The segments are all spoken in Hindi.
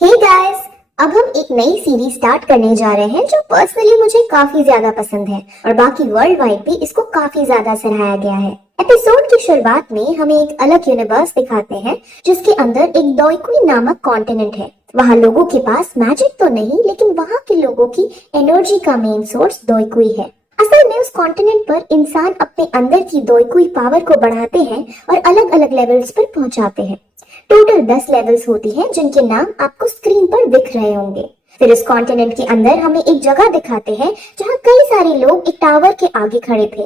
हे गाइस, अब हम एक नई सीरीज स्टार्ट करने जा रहे हैं जो पर्सनली मुझे काफी ज्यादा पसंद है और बाकी वर्ल्ड वाइड भी इसको काफी ज्यादा सराहाया गया है। एपिसोड की शुरुआत में हमें एक अलग यूनिवर्स दिखाते हैं जिसके अंदर एक दोइकुई नामक कॉन्टिनेंट है। वहाँ लोगों के पास मैजिक तो नहीं, लेकिन वहाँ के लोगों की एनर्जी का मेन सोर्स दोइकुई है। असल में उस कॉन्टिनेंट पर इंसान अपने अंदर की दोइकुई पावर को बढ़ाते हैं और अलग अलग लेवल्स पर पहुंचाते हैं। टोटल 10 लेवल्स होती हैं जिनके नाम आपको स्क्रीन पर दिख रहे होंगे। फिर इस कॉन्टिनेंट के अंदर हमें एक जगह दिखाते हैं जहाँ कई सारे लोग एक टावर के आगे खड़े थे।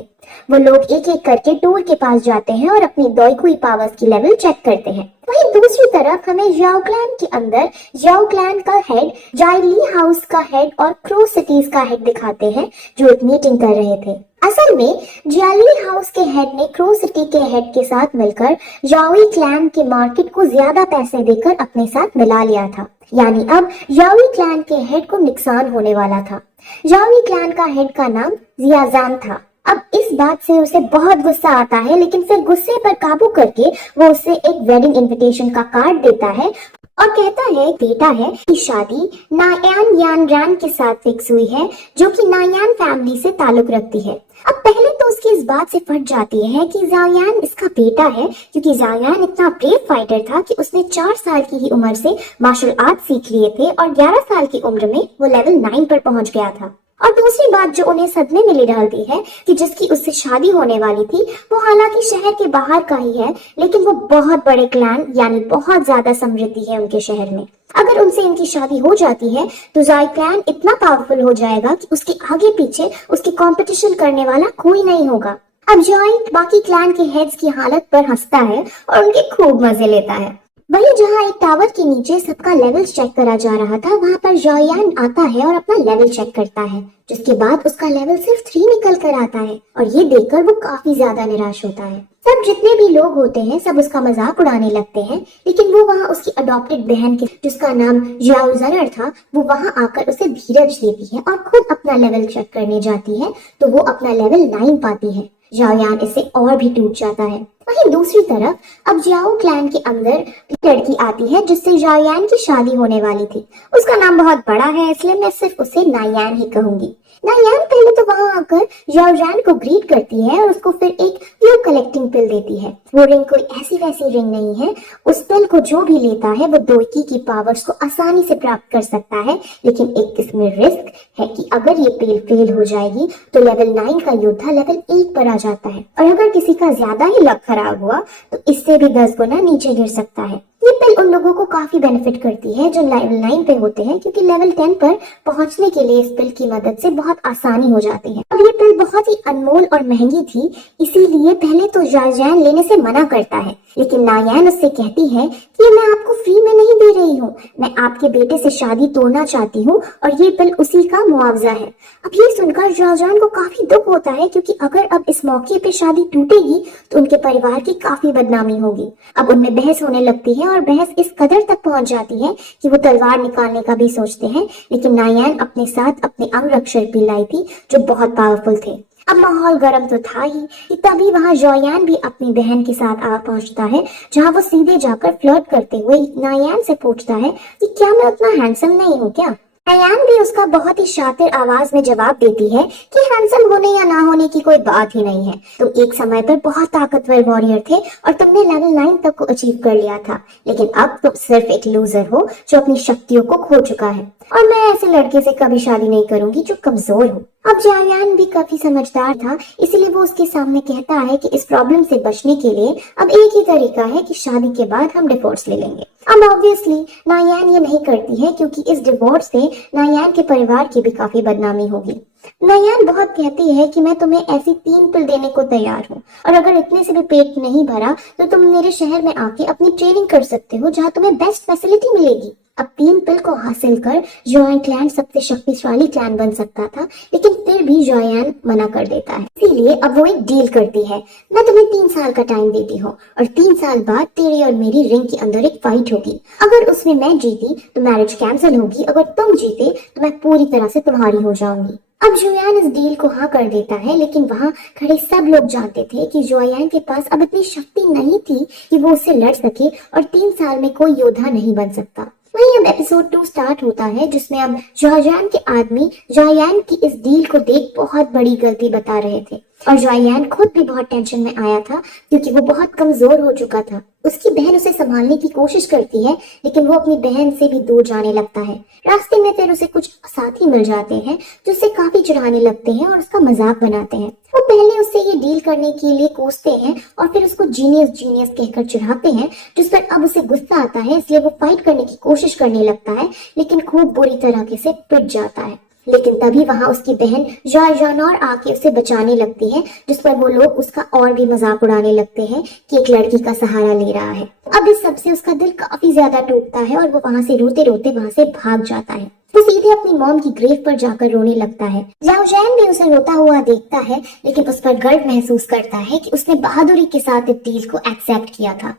वो लोग एक एक करके टूर के पास जाते हैं और अपनी दोइकुई पावर्स की लेवल चेक करते हैं। वहीं दूसरी तरफ हमें याओ क्लैन के अंदर याओ क्लैन का हेड, जाइली हाउस का हेड और क्रो सिटीज का हेड दिखाते हैं जो एक मीटिंग कर रहे थे। असल में जियाली हाउस के हेड ने क्रो सिटी के हेड के साथ मिलकर याओई क्लैन के मार्केट को ज्यादा पैसे देकर अपने साथ मिला लिया था। यानी अब याओई क्लैन के हेड को नुकसान होने वाला था। याओई क्लैन का हेड का नाम जियाजान था। अब इस बात से उसे बहुत गुस्सा आता है, लेकिन फिर गुस्से पर काबू करके वो उसे एक वेडिंग इनविटेशन का कार्ड देता है और कहता है बेटा है कि शादी नायान यान रैन के साथ फिक्स हुई है जो कि नायान फैमिली से ताल्लुक रखती है। अब पहले तो उसकी इस बात से फट जाती है कि जाओयान इसका बेटा है, क्योंकि जाओयान इतना ब्रेव फाइटर था कि उसने 4 साल की ही उम्र से मार्शल आर्ट सीख लिए थे और 11 साल की उम्र में वो लेवल 9 पर पहुंच गया था। और दूसरी बात जो उन्हें सदमे में ले डालती है कि जिसकी उससे शादी होने वाली थी वो हालांकि शहर के बाहर का ही है, लेकिन वो बहुत बड़े क्लैन यानी बहुत ज्यादा समृद्धि है उनके शहर में। अगर उनसे इनकी शादी हो जाती है तो जाई क्लैन इतना पावरफुल हो जाएगा कि उसके आगे पीछे उसकी कंपटीशन करने वाला कोई नहीं होगा। अब जाई बाकी क्लैन के हेड्स की हालत पर हंसता है और उनके खूब मजे लेता है। वहीं जहाँ एक टावर के नीचे सबका लेवल चेक करा जा रहा था, वहाँ पर जॉयान आता है और अपना लेवल चेक करता है, जिसके बाद उसका लेवल सिर्फ 3 निकल कर आता है और ये देखकर वो काफी ज्यादा निराश होता है। सब जितने भी लोग होते हैं सब उसका मजाक उड़ाने लगते हैं, लेकिन वो वहाँ उसकी अडॉप्टेड बहन के जिसका नाम जियाओ जरर था, वो वहाँ आकर उसे धीरज देती है और खुद अपना लेवल चेक करने जाती है तो वो अपना लेवल 9 पाती है। जाओयान इससे और भी टूट जाता है। वहीं दूसरी तरफ अब जियाओ क्लैन के अंदर लड़की आती है जिससे जाओयान की शादी होने वाली थी। उसका नाम बहुत बड़ा है इसलिए मैं सिर्फ उसे नायान ही कहूंगी। नायान पहले तो वहां आकर जाओयान को ग्रीट करती है और उसको फिर एक व्यू कलेक्टिंग पिल देती है। वो रिंग कोई ऐसी वैसी रिंग नहीं है। उस पिल को जो भी लेता है वो दोइकी की पावर्स को आसानी से प्राप्त कर सकता है, लेकिन एक इसमें रिस्क है कि अगर ये पिल फेल हो जाएगी तो लेवल 9 का योद्धा लेवल 1 पर आ जाता है और अगर किसी का ज्यादा ही लक खराब हुआ तो इससे भी 10 गुना नीचे गिर सकता है। ये पिल उन लोगों को काफी बेनिफिट करती है जो लेवल 9 पे होते हैं, क्योंकि लेवल 10 पर पहुंचने के लिए इस पिल की मदद से बहुत आसानी हो जाती है। अब ये पिल बहुत ही अनमोल और महंगी थी, इसीलिए पहले तो जाओयान लेने से मना करता है, लेकिन नायान उससे कहती है कि मैं आपको फ्री में नहीं दे रही हूँ, मैं आपके बेटे से शादी तोड़ना चाहती हूँ और ये पिल उसी का मुआवजा है। अब ये सुनकर जाओयान को काफी दुख होता है, क्योंकि अगर अब इस मौके पे शादी टूटेगी तो उनके परिवार की काफी बदनामी होगी। अब उनमें बहस होने लगती है और बहस इस कदर तक पहुंच जाती है कि वो तलवार निकालने का भी सोचते हैं, लेकिन नायान अपने साथ अपने अंगरक्षक भी लाई थी जो बहुत पावरफुल थे। अब माहौल गर्म तो था ही कि तभी वहां जॉयान भी अपनी बहन के साथ आ पहुंचता है, जहां वो सीधे जाकर फ्लर्ट करते हुए नायान से पूछता है कि क्या मैं उतना हैंडसम नहीं हूँ क्या। नायान भी उसका बहुत ही शातिर आवाज में जवाब देती है कि हैंडसम होने या ना होने की कोई बात ही नहीं है। तुम एक समय पर बहुत ताकतवर वॉरियर थे और तुमने लेवल 9 तक को अचीव कर लिया था, लेकिन अब तुम सिर्फ एक लूजर हो जो अपनी शक्तियों को खो चुका है और मैं ऐसे लड़के से कभी शादी नहीं करूंगी जो कमजोर हो। अब जाओयान भी काफी समझदार था, इसीलिए वो उसके सामने कहता है कि इस प्रॉब्लम से बचने के लिए अब एक ही तरीका है कि शादी के बाद हम डिवोर्स ले लेंगे। अब ऑब्वियसली नायान ये नहीं करती है, क्योंकि इस डिवोर्स से नायान के परिवार की भी काफी बदनामी होगी। नायान बहुत कहती है कि मैं तुम्हें ऐसी 3 पिल देने को तैयार हूँ और अगर इतने से भी पेट नहीं भरा तो तुम मेरे शहर में आके अपनी ट्रेनिंग कर सकते हो, जहाँ तुम्हें बेस्ट फैसिलिटी मिलेगी। अब 3 पिल को हासिल कर जॉयान क्लैन सबसे शक्तिशाली क्लैन बन सकता था, लेकिन फिर भी जॉयान मना कर देता है। इसीलिए अब वो एक डील करती है, मैं तुम्हें 3 साल का टाइम देती हूँ और 3 साल बाद तेरी और मेरी रिंग के अंदर एक फाइट होगी। अगर उसमें मैं जीती तो मैरिज कैंसिल होगी, अगर तुम जीते तो मैं पूरी तरह से तुम्हारी हो जाऊंगी। अब जोयान इस डील को हाँ कर देता है, लेकिन वहाँ खड़े सब लोग जानते थे कि जोयान के पास अब इतनी शक्ति नहीं थी कि वो उससे लड़ सके और 3 साल में कोई योद्धा नहीं बन सकता। वहीं अब एपिसोड 2 स्टार्ट होता है, जिसमें अब जॉयान के आदमी जॉयान की इस डील को देख बहुत बड़ी गलती बता रहे थे और जॉयान खुद भी बहुत टेंशन में आया था क्योंकि वो बहुत कमजोर हो चुका था। उसकी बहन उसे संभालने की कोशिश करती है लेकिन वो अपनी बहन से भी दूर जाने लगता है। रास्ते में फिर उसे कुछ साथी मिल जाते हैं जो उसे काफी चिढ़ाने लगते हैं और उसका मजाक बनाते हैं। वो पहले उससे ये डील करने के लिए कोसते हैं और फिर उसको जीनियस जीनियस कहकर चिढ़ाते हैं, जिस पर अब उसे गुस्सा आता है, इसलिए वो फाइट करने की कोशिश करने लगता है लेकिन खूब बुरी तरह से पिट जाता है। लेकिन तभी वहां उसकी बहन जॉयनोर आके उसे बचाने लगती है, जिस पर वो लोग उसका और भी मजाक उड़ाने लगते हैं कि एक लड़की का सहारा ले रहा है। अब इस सबसे उसका दिल काफी ज्यादा टूटता है और वो वहां से रोते रोते वहां से भाग जाता है। वो सीधे अपनी मॉम की ग्रेव पर जाकर रोने लगता है। जाओजैन भी उसे रोता हुआ देखता है लेकिन उस पर गर्व महसूस करता है कि उसने बहादुरी के साथ इस डील को एक्सेप्ट किया था।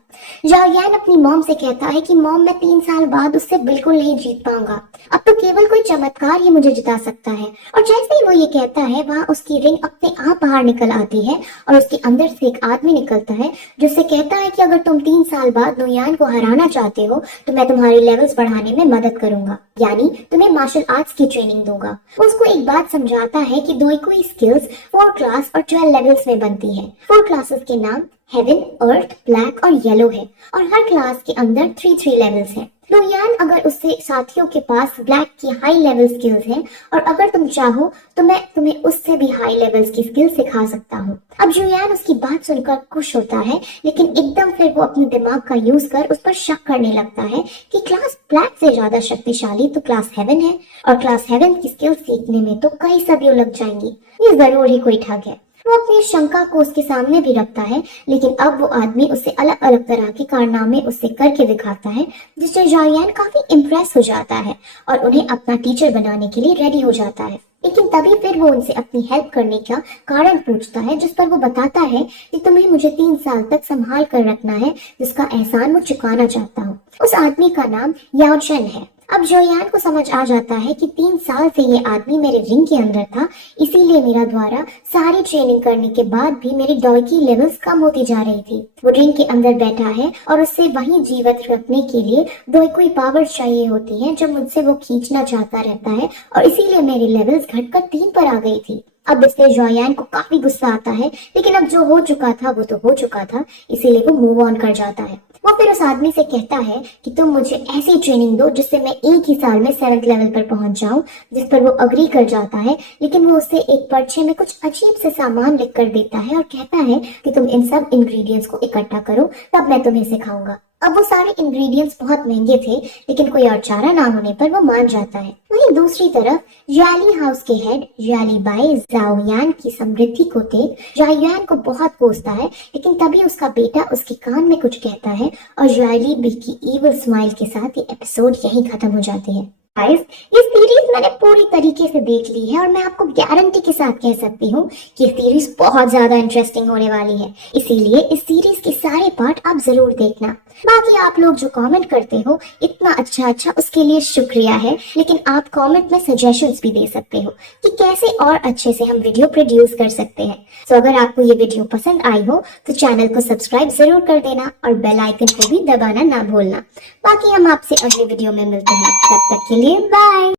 जाओयान अपनी मॉम से कहता है कि मॉम, मैं 3 साल बाद उससे बिल्कुल नहीं जीत पाऊंगा, अब तो केवल कोई चमत्कार ही मुझे जिता सकता है। और जैसे ही वो ये कहता है वहाँ उसकी रिंग अपने आप बाहर निकल आती है और उसके अंदर से एक आदमी निकलता है जो उसे कहता है कि अगर तुम 3 साल बाद नोयान को हराना चाहते हो तो मैं तुम्हारी लेवल्स बढ़ाने में मदद करूंगा, यानी तुम्हें मार्शल आर्ट्स की ट्रेनिंग दूंगा। वो उसको एक बात समझाता है कि दोईकुई स्किल्स 4 क्लास और 12 लेवल्स में बनती है। 4 क्लासेस के नाम हेवन, अर्थ, ब्लैक और येलो है और हर क्लास के अंदर 3 लेवल्स हैं। नोयान अगर उससे साथियों के पास ब्लैक की हाई लेवल स्किल्स हैं और अगर तुम चाहो तो मैं तुम्हें उससे भी हाई लेवल्स की स्किल सिखा सकता हूँ। अब जुयान उसकी बात सुनकर खुश होता है लेकिन एकदम फिर वो अपने दिमाग का यूज कर उस पर शक करने लगता है कि क्लास ब्लैक से ज्यादा शक्तिशाली तो क्लास हेवन है और क्लास हेवन की स्किल सीखने में तो कई सदियों लग जाएंगी, ये जरूर ही कोई ठग है। वो अपनी शंका को उसके सामने भी रखता है लेकिन अब वो आदमी उससे अलग अलग तरह के कारनामे उससे करके दिखाता है, जिससे जायान काफी इम्प्रेस हो जाता है और उन्हें अपना टीचर बनाने के लिए रेडी हो जाता है। लेकिन तभी फिर वो उनसे अपनी हेल्प करने का कारण पूछता है, जिस पर वो बताता है कि तुम्हें मुझे 3 साल तक संभाल कर रखना है, जिसका एहसान मैं चुकाना चाहता हूँ। उस आदमी का नाम याओचन है। अब जोयान को समझ आ जाता है कि 3 साल से ये आदमी मेरे रिंग के अंदर था, इसीलिए मेरा द्वारा सारी ट्रेनिंग करने के बाद भी मेरी डॉय की लेवल्स कम होती जा रही थी। वो रिंग के अंदर बैठा है और उससे वहीं जीवित रखने के लिए डॉय कोई पावर चाहिए होती है जो मुझसे वो खींचना चाहता रहता है और इसीलिए मेरी लेवल्स घटकर 3 पर आ गई थी। अब इससे जोयान को काफी गुस्सा आता है लेकिन अब जो हो चुका था वो तो हो चुका था, इसीलिए वो मूव ऑन कर जाता है। वो फिर उस आदमी से कहता है कि तुम मुझे ऐसी ट्रेनिंग दो जिससे मैं एक ही साल में 7th लेवल पर पहुंच जाऊं, जिस पर वो अग्री कर जाता है। लेकिन वो उससे एक पर्चे में कुछ अजीब से सामान लिख कर देता है और कहता है कि तुम इन सब इंग्रेडिएंट्स को इकट्ठा करो, तब मैं तुम्हें सिखाऊंगा। अब वो सारे इंग्रेडिएंट्स बहुत महंगे थे लेकिन कोई और चारा ना होने पर वो मान जाता है। वहीं दूसरी तरफ याली हाउस के हेड याली बाई जाओयान की समृद्धि को देख जाओयान को बहुत कोसता है, लेकिन तभी उसका बेटा उसके कान में कुछ कहता है और याली बी की इविल स्माइल के साथ ये एपिसोड यहीं खत्म हो जाती है। गाइस, ये सीरीज मैंने पूरी तरीके से देख ली है और मैं आपको गारंटी के साथ कह सकती हूँ कि ये सीरीज बहुत ज्यादा इंटरेस्टिंग होने वाली है, इसीलिए इस सीरीज के सारे पार्ट आप जरूर देखना। बाकी आप लोग जो कमेंट करते हो इतना अच्छा उसके लिए शुक्रिया है, लेकिन आप कमेंट में सजेशंस भी दे सकते हो कि कैसे और अच्छे से हम वीडियो प्रोड्यूस कर सकते हैं। तो अगर आपको ये वीडियो पसंद आई हो तो चैनल को सब्सक्राइब जरूर कर देना और बेल आइकन को भी दबाना ना भूलना। बाकी हम आपसे अगले वीडियो में मिलते हैं, तब तक के लिए बाय।